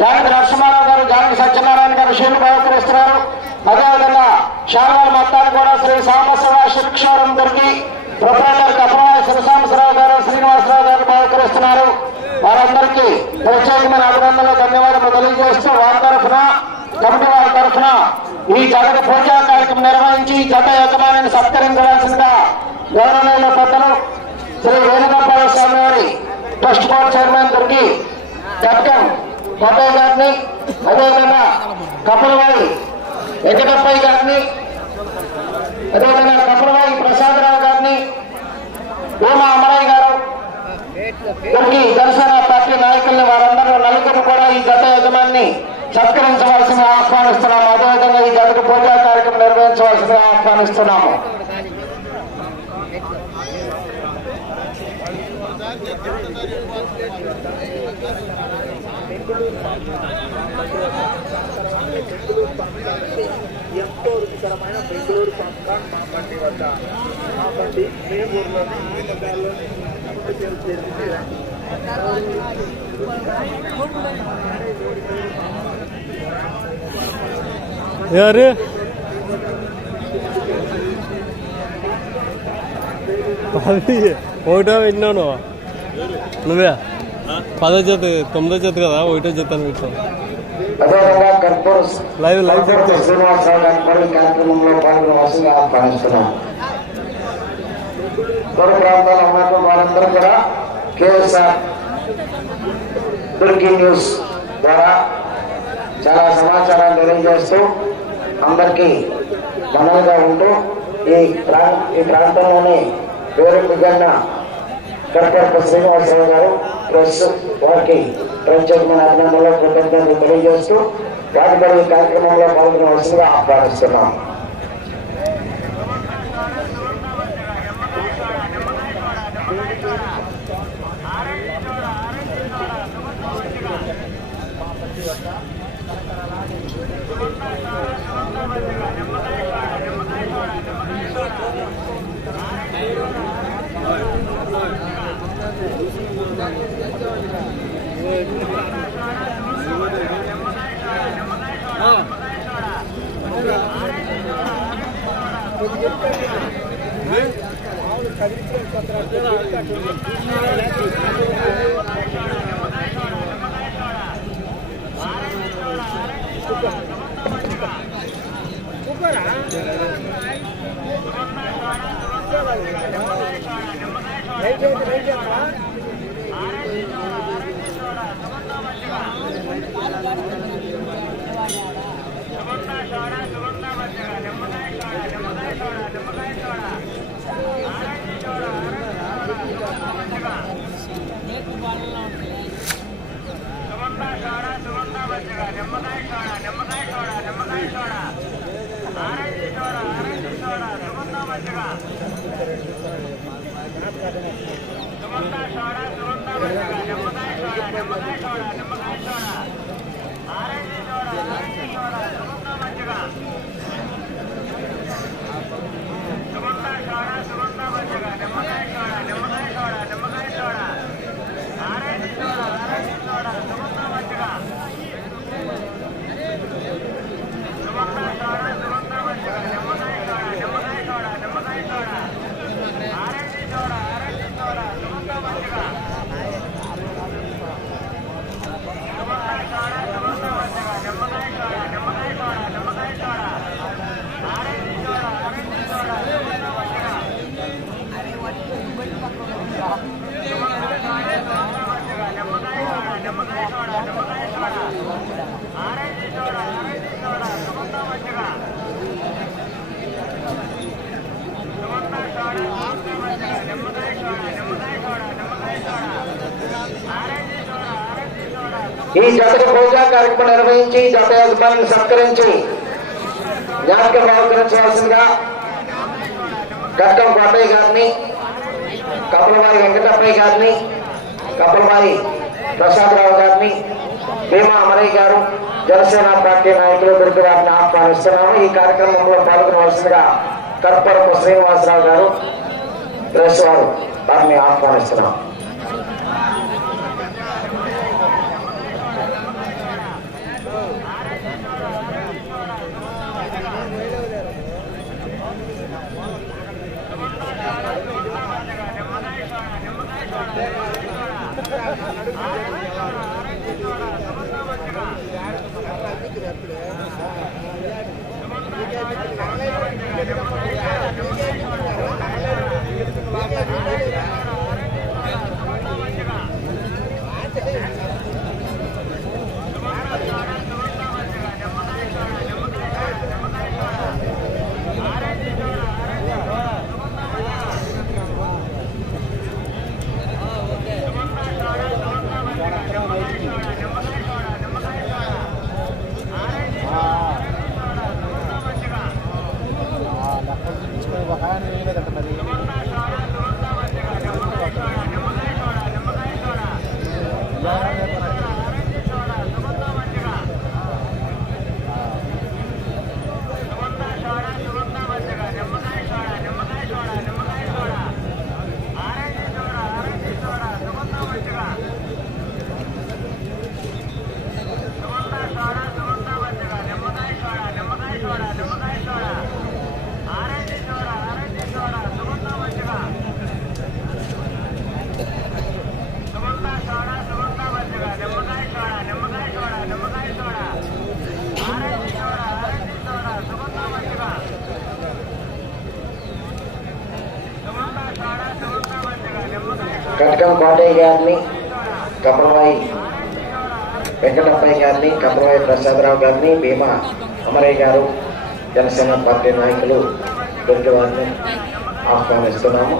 జానకి నరసింహారావు గారు జానకి సత్యనారాయణ గారు శివులు బహుకరిస్తున్నారు అదేవిధంగా శారదాల మొత్తానికి కూడా శ్రీ సాంబశివ శిక్షారం దొరికి ప్రొఫెసర్ కపరాయ శివసాంబశివరావు గారు శ్రీనివాసరావు గారు బహుకరిస్తున్నారు వారందరికీ ప్రత్యేకమైన అభినందనలు ధన్యవాదాలు తెలియజేస్తూ వారి తరఫున కమిటీ వారి తరఫున ఈ జగన్ పూజా కార్యక్రమం నిర్వహించి జత యజమానిని సత్కరించవలసిందిగా గౌరవనీయుల పెద్దలు శ్రీ వేణుగోపాల స్వామి వారి ట్రస్ట్ బోర్డ్ చైర్మన్ దొరికి కెప్టెన్ కొట్టయ్య గారిని అదేవిధంగా కప్పలవాయి వెంకటప్పయ్య గారిని అదేవిధంగా కప్పలవాయి ప్రసాదరావు గారిని భూమా అమరయ్య గారు దొరికి జనసేన పార్టీ నాయకుల్ని వారందరూ నలుగురు కూడా ఈ జత యజమాన్ని సత్కరించవలసిన ఆహ్వానిస్తున్నాము. అదేవిధంగా ఈ జతకు పూజా కార్యక్రమం నిర్వహించవలసిన ఆహ్వానిస్తున్నాము. రుచికరమైన బెంగళూరు పాప్కార్న్ మా బండి వద్ద. మా బండి మే ఊర్లోని వినియోగదారులని చేరుతుంది ఎవరు? పది ఒకటో విన్నాను. నువ్వే? పదో జత తొమ్మిదో జత కదా ఒకటో జత అని పెట్టావు. అదేవిధంగా కర్పూర్ లైవ్ లైవ్ కర్పూర్ శ్రీనివాసరావు గారి కూడా కార్యక్రమంలో వారందరూ కేఎస్ఆర్ తుర్కీ న్యూస్ ద్వారా చాలా సమాచారాన్ని తెలియజేస్తూ అందరికీ మనలుగా ఉంటూ ఈ ప్రా ఈ ప్రాంతంలోని పేరు మిగన్న కర్కర్ప శ్రీనివాసరావు గారు ప్రెస్ వారికి ప్రత్యేకమైన అభినందనలు కృతజ్ఞతలు తెలియజేస్తూ కాదు కాదు కార్యక్రమంలో పాల్గొనవలసిందిగా ఆహ్వానిస్తున్నాం నిమ్మకాయ సోడా సుగంధ ఈ నిమ్మకాయ సోడా నిమ్మకాయ ఈ జతకు పూజా కార్యక్రమం నిర్వహించి జత యజమానిని సత్కరించి జ్ఞాపకం ప్రవర్తించవలసిందిగా కట్టం కోటయ్య గారిని కపలవాయి వెంకటప్పయ్య గారిని కపలవాయి ప్రసాదరావు గారిని భీమా అమరయ్య గారు జనసేన పార్టీ నాయకులు దొరికి వారిని ఆహ్వానిస్తున్నాము. ఈ కార్యక్రమంలో పాల్గొనవలసిందిగా కర్పరపు శ్రీనివాసరావు గారు ప్రెస్ వారు వారిని ఆహ్వానిస్తున్నాము. కటకం కోటయ్య గారిని కపలవాయి వెంకటప్పయ్య గారిని కపలవాయి ప్రసాదరావు గారిని భీమా అమరయ్య గారు జనసేన పార్టీ నాయకులు దొరికి వారిని ఆహ్వానిస్తున్నాము.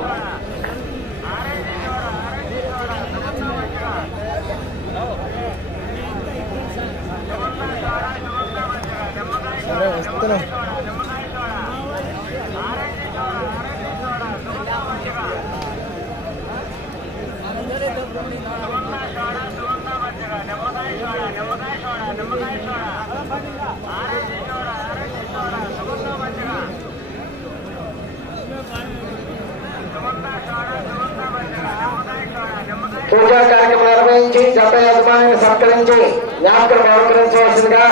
నిర్వహించి జత యజమానిని సత్కరించి జ్ఞాపకం అవకరించవలసిందిగా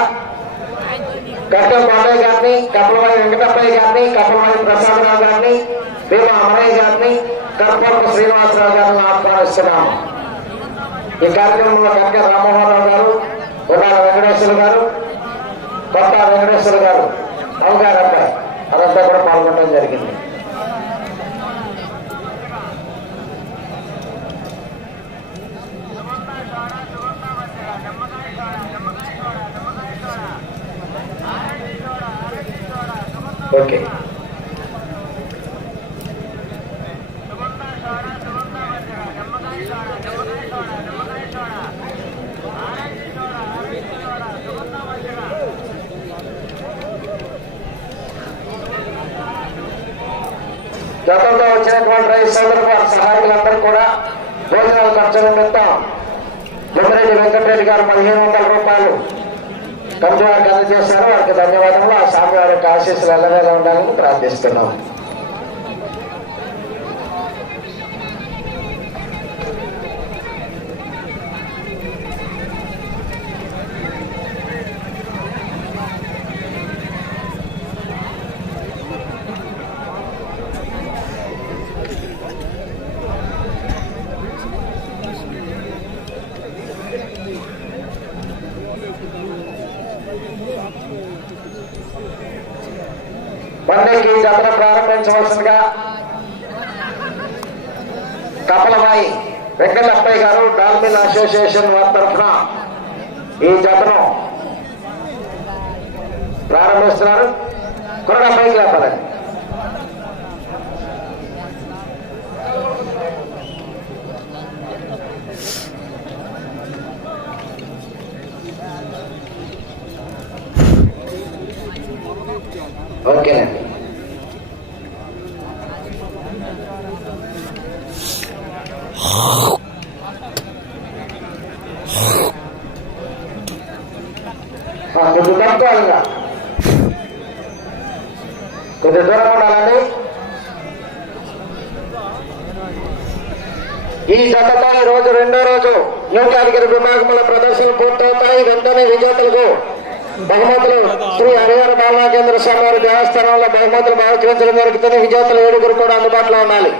కట్టం బాబాయ్ గారిని కప్పలవాయి వెంకటప్పయ్య గారిని కప్పలవాయి ప్రసాదరావు గారిని భీమా అమరయ్య గారిని కర్పూరపు శ్రీనివాసరావు గారిని ఆహ్వానిస్తున్నాము ఈ కార్యక్రమంలో కనుక రామ్మోహన్ రావు గారు గుడాల వెంకటేశ్వర గారు కొత్త వెంకటేశ్వర గారు అవగారు అబ్బాయి అదంతా కూడా పాల్గొనడం జరిగింది. ఓకే. గతంలో వచ్చినటువంటి రైతు సోదరు సహాయకులందరూ కూడా భోజనాల ఖర్చు నిమిత్తం బొమ్మిరెడ్డి వెంకటరెడ్డి గారు పదిహేను వందల రూపాయలు కంపెనీలకు అందజేశారు వారికి ధన్యవాదములు. ఆ స్వామి వారి యొక్క ఆశీస్సులు ఎల్లవేళ ఉండాలని ప్రార్థిస్తున్నాం. ఈ జాతర ప్రారంభించవలసిందిగా కపలబాయి వెంకటప్పయ్య గారు డాల్మిన్ అసోసియేషన్ వారి తరఫున ఈ జాతరను ప్రారంభిస్తున్నారు. కొరడా పైకి లేపాలండి ఓకేనండి. ఆ, కొద్ది తక్కువ కొద్ది దూరం ఉండాలండి. ఈ జతతో ఈ రోజు రెండో రోజు న్యూ కేటగిరీ విభాగముల ప్రదర్శనలు పూర్తవుతాయి. వెంటనే విజేతలకు బహుమతులు శ్రీ హరిహర బాలనా కేంద్ర స్వామి వారి దేవస్థానంలో బహుమతులు భావించడం జరుగుతుంది. విజేతలు ఏడుగురు కూడా అందుబాటులో ఉండాలి.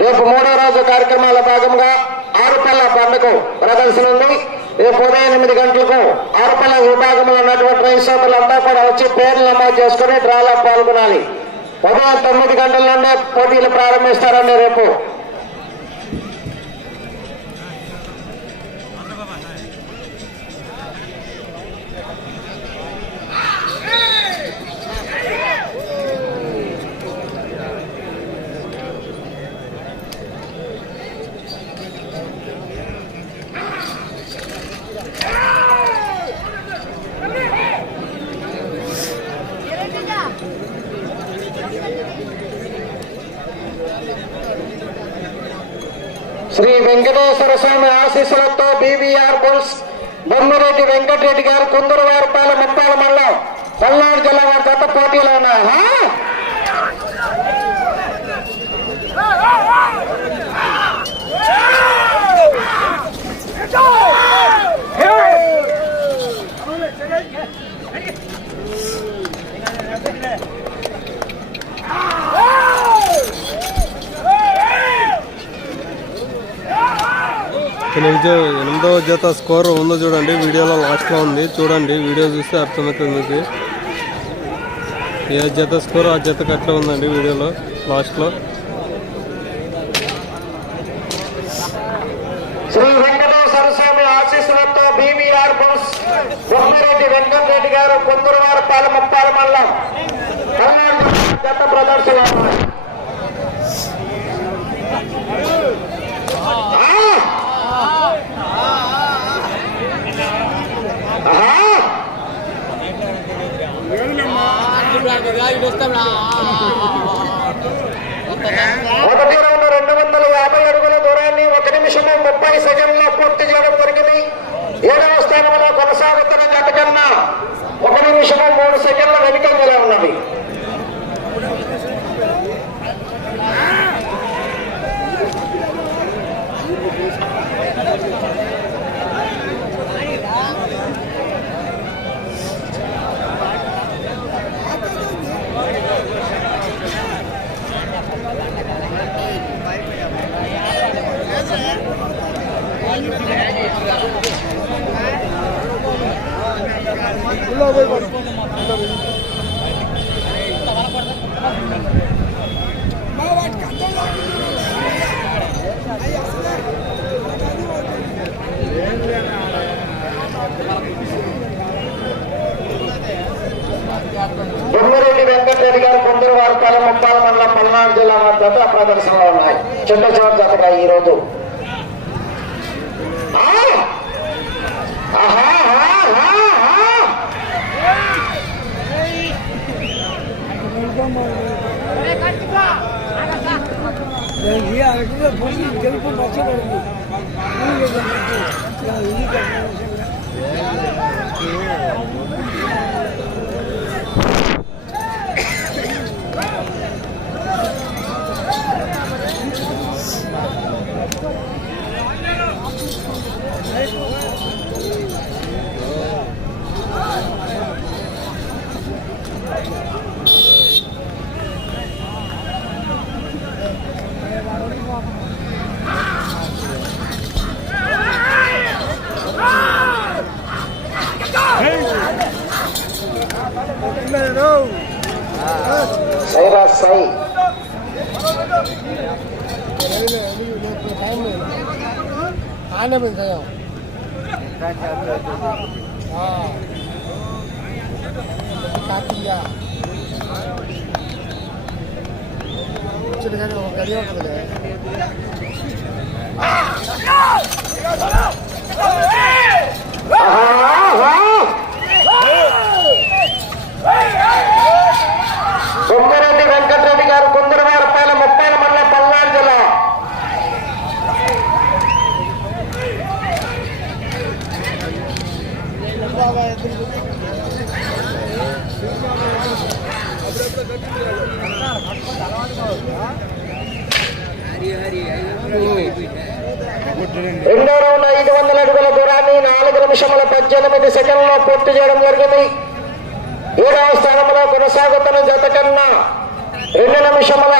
రేపు మూడో రోజు కార్యక్రమాల భాగంగా ఆరుపల్ల బండకు ప్రదర్శన ఉంది. రేపు ఉదయం ఎనిమిది గంటలకు ఆరుపల్ల విభాగంలో ఉన్నటువంటి రైతు సోదరులంతా కూడా వచ్చి పేర్లు నమోదు చేసుకుని డ్రాలో పాల్గొనాలి. ఉదయం తొమ్మిది గంటల నుండే పోటీలు ప్రారంభిస్తారండి రేపు. శ్రీ వెంకటేశ్వర స్వామి ఆశీస్సులతో బీవీఆర్ బుల్స్ బొమ్మిరెడ్డి వెంకటరెడ్డి గారు కుందరు ముప్పాల మండలం పల్నాడు జిల్లా వారి జత పోటీలో ఉన్నారు. జో ఎనిమిదో జత స్కోర్ ఉందో చూడండి. వీడియోలో లాస్ట్లో ఉంది. చూడండి. వీడియో చూస్తే అర్థమవుతుంది మీకు. ఏ జత స్కోర్ ఆ జత కట్లో ఉందండి వీడియోలో లాస్ట్లో. వెంకటరెడ్డి గారు కొందరు వారు పాలమప్పాల మల్లం కర్ణాటక ప్రదర్శన. మొదటి రౌండ్ రెండు వందల యాభై అడుగుల దూరాన్ని ఒక నిమిషము ముప్పై సెకండ్లో పూర్తి చేయడం జరిగింది ఏడవ స్థానంలో కొనసాగుతున్న జత కన్నా ఒక నిమిషము మూడు సెకండ్ల వెనుకంజలో ఉన్నది. బొమ్మిరెడ్డి వెంకటరెడ్డి గారు కొందరు వార్తలు ముప్పాల మండలం పల్నాడు జిల్లా వారి జత ప్రదర్శనలో ఉన్నాయి. చిన్న చివరి జతగా ఈ రోజు ఆహా, 이 알고가 보기 결코 맞춰놓은 거야. పూర్తి చేయడం జరిగింది. ఏడవ స్థానంలో కొనసాగుతున్న జత కన్నా రెండు నిమిషముల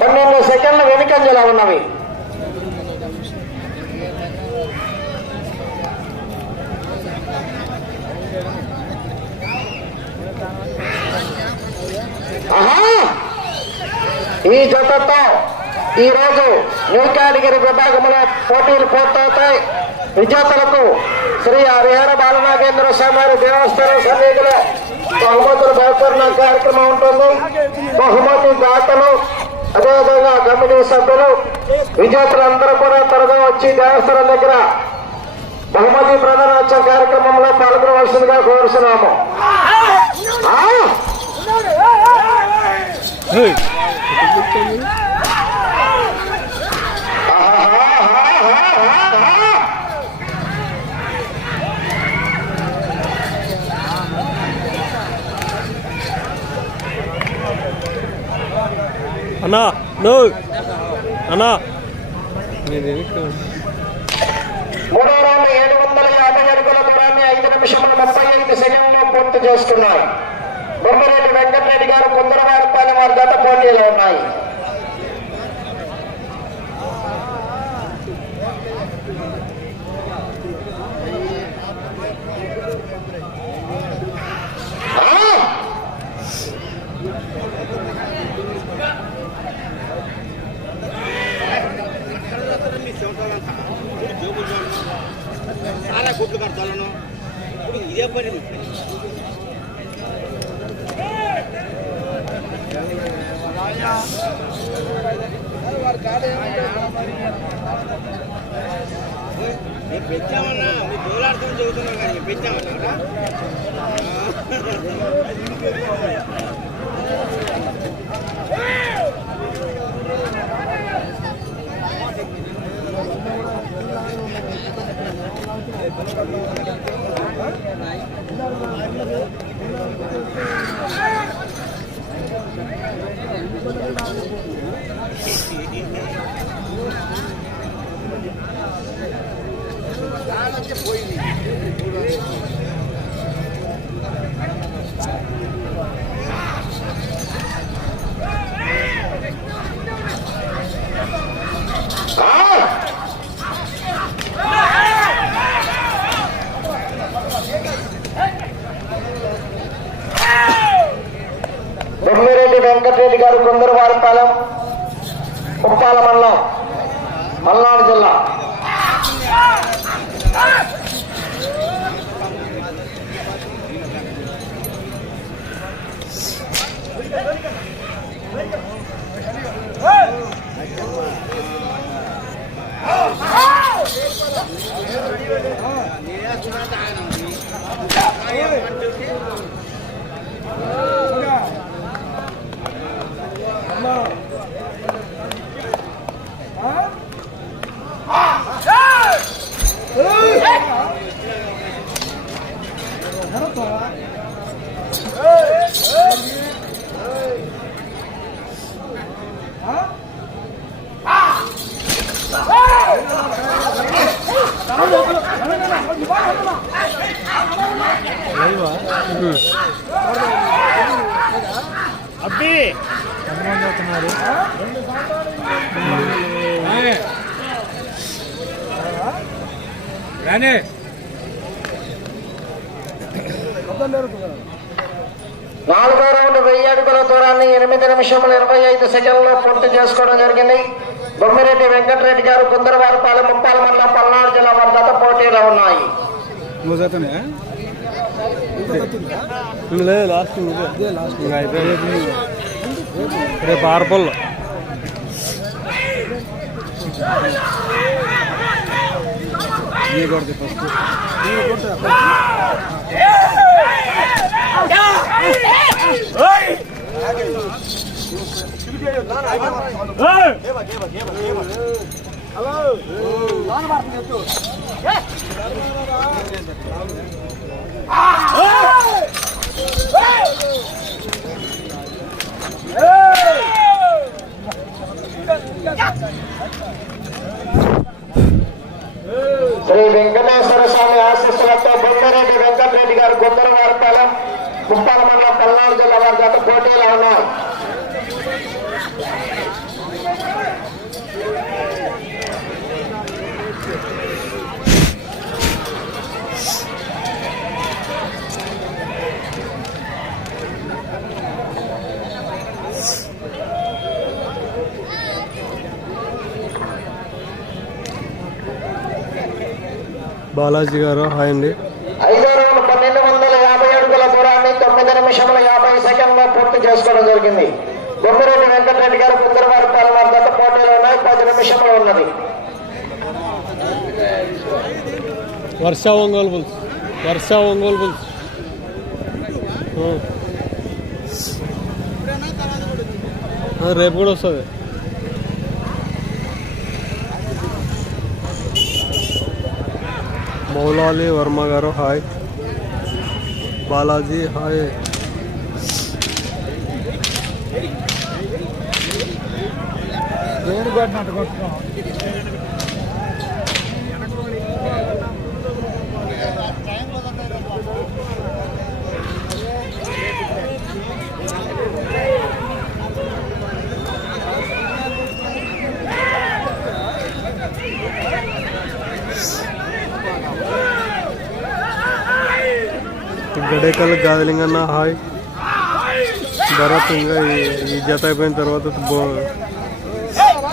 పన్నెండు సెకండ్ల వెనుకంజలా ఉన్నవి. ఈ జతతో ఈ రోజు విభాగంలో పోటీలు పూర్తవుతాయి. విజేతలకు శ్రీ హరిహర బాలనాగేంద్ర స్వామి దేవస్థానం సన్నిధిలో బహుమతులు బహుకరణ కార్యక్రమం ఉంటుంది. బహుమతి దాతలు అదేవిధంగా కమిటీ సభ్యులు విజేతలందరూ కూడా త్వరగా వచ్చి దేవస్థానం దగ్గర బహుమతి ప్రధానోత్సవ కార్యక్రమంలో పాల్గొనవలసిందిగా కోరుతున్నాము Hey! అన్నా నో. అన్నా. మూడో రౌండ్ ఏడు వందల యాభై అడుగుల దూరాన్ని ఐదు నిమిషముల ముప్పై ఐదు సెకండ్లో పూర్తి చేస్తున్నారు బొమ్మరెడ్డి వెంకటరెడ్డి గారు కుందరవారిపాలెం వారి గత పోటీలో ఉన్నాయి. చాలా గుడ్లు కడతాను పెంచామన్నా మీ దోలాడుతూ చెబుతున్నా కానీ పెంచామన్నా పోయింది. వెంకటరెడ్డి గారు కొందరు వారిపాలెం ఉప్పాల మండలం పల్నాడు జిల్లా. నాలుగో రౌండ్ వెయ్యి అడుగుల దూరాన్ని ఎనిమిది నిమిషముల ఇరవై ఐదు సెకండ్లో పూర్తి చేసుకోవడం జరిగింది. బొమ్మిరెడ్డి వెంకటరెడ్డి గారు కుందరవారిపాలెం ముప్పాల మండలం పల్నాడు జిల్లా వారి గత పోటీలో ఉన్నాయి. లేదు లాస్ట్ నువ్వే ఇంకా అయిపోయింది రేపు చెప్తూ శ్రీ వెంకటేశ్వర స్వామి ఆశీస్సులతో బొమ్మరెడ్డి వెంకటరెడ్డి గారు గుందరవారిపాలెం ముప్పాల మండలం పల్నాడు జిల్లా వారి గత పోటీలో ఉన్నారు. బాలాజీ గారు హాయ్ అండి. ఐదో రౌండ్ పన్నెండు వందల యాభై అడుగుల దూరాన్ని తొమ్మిది నిమిషముల యాభై సెకండ్లో పూర్తి చేసుకోవడం జరిగింది. బొమ్మిరెడ్డి వెంకటరెడ్డి గారు కుందరవారిపాలెం వారి గత పోటీలో ఉన్నాయి. పది నిమిషములు ఉన్నది. వర్ష ఒంగోలు పులుసు వర్ష ఒంగోలు. ఆ, రేపు కూడా వస్తుంది. మౌలాలి వర్మ గారు hi. Balaji hi. Gadekal Gadalinganna hi. Bharat ఇంకా ఈ- జత అయిపోయిన తర్వాత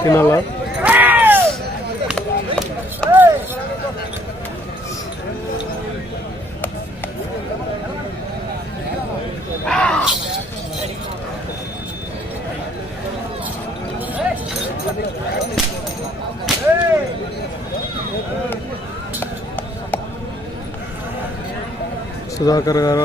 తినాలా? సుధాకర్ గారు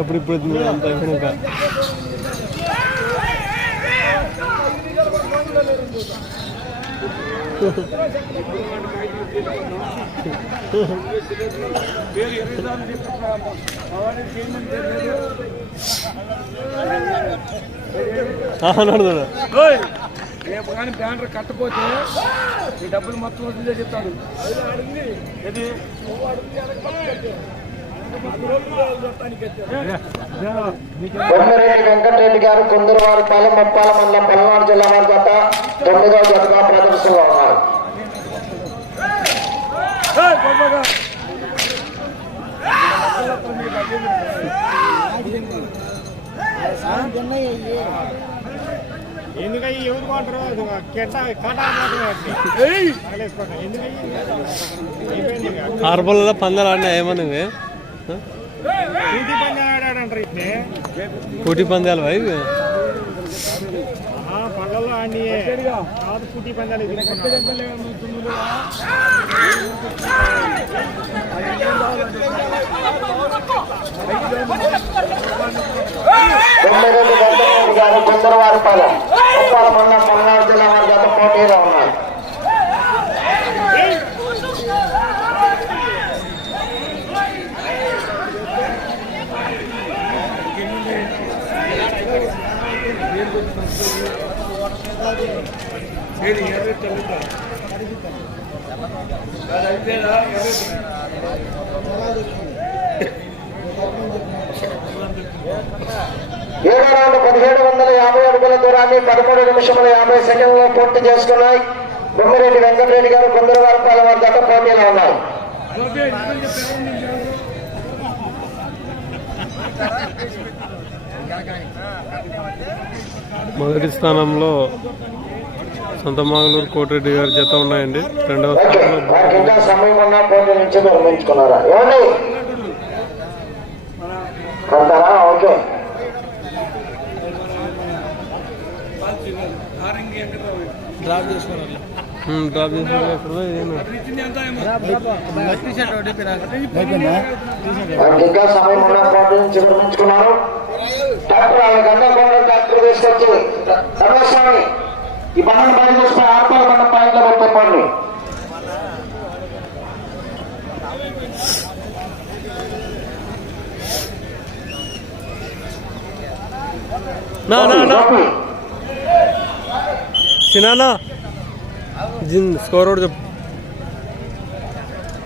அப்படி இப்படி அந்த இவனுக்கா ஆ நடந்தா రేపు కానీ బ్యానర్ కట్టపోతే ఈ డబ్బులు మొత్తం వదిలే చెప్తాడు. ఇది బొమ్మిరెడ్డి వెంకటరెడ్డి గారు కుందరవారిపల్లి ముప్పాల మండలం పల్నాడు జిల్లా వారి జత తొమ్మిదవ జతగా ప్రదర్శనలో ఉన్నారు. ఎందుకయ్యి ఎవరు కొంటారు? కెట్ట కాటా ఎందుకయ్యి. ఆరుపల్లలో పందాలు ఆడినా ఏమన్నా కూటి పందాలు ఆడాడంటారు ఇట్నే కోటి పందాలు ఇవి? ఆ పళ్ళల్లో ఆడి కాదు కూటి పందాలు ఎదుర్కొన్నాడు. బొమ్మిరెడ్డి వెంకటరెడ్డి గారు కుందరవారిపల్లి ముప్పాల మండలం పల్నాడు జిల్లా వారి జత పోటీలో ఏడో రౌండ్ పదిహేడు వందల యాభై అడుగుల దూరాన్ని పదమూడు నిమిషముల యాభై సెకండ్లో పూర్తి చేసుకున్నాయి. బొమ్మిరెడ్డి వెంకటరెడ్డి గారు కుందరవారిపల్లి వారి జత పోటీలో ఉన్నాయి మొదటి స్థానంలో సంతమాగలూరు కోటిరెడ్డి గారి జత ఉన్నాయండి. రెండవ ఓకే. స్థానంలో వారికి ఇంకా సమయం ఉన్నా పోటీ నుంచి నిర్మించుకున్నారా ఏమండి కడతారా ఓకే ఉమ్, డ్రాప్ చేసిన ఎక్కడ ఏమో వారికి ఇంకా సమయం ఉన్నా పోటీ నుంచి నిర్మించుకున్నారు డాక్టర్ వాళ్ళ గంధకోట డాక్టర్ తీసుకొచ్చి సర్వస్వామి ఈ బండను బయట చూస్తే ఆర్పాల బండ పాయింట్లో పెట్టండి నా నా నా. చిన్నానా? జిన్ స్కోర్ కూడా చెప్పు.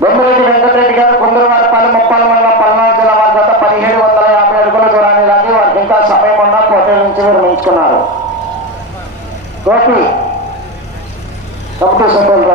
బొమ్మరెడ్డి వెంకటరెడ్డి గారు కుందరవారిపల్లి ముప్పాల మండలం పల్నాడు జిల్లా వారి గత పదిహేడు వందల యాభై అడుగుల దూరాన్ని లాగి వారికి ఇంకా సమయం ఉన్నా పోటీ నుంచి నిర్మించుకున్నారు గోపి కమిటీ సభ్యులు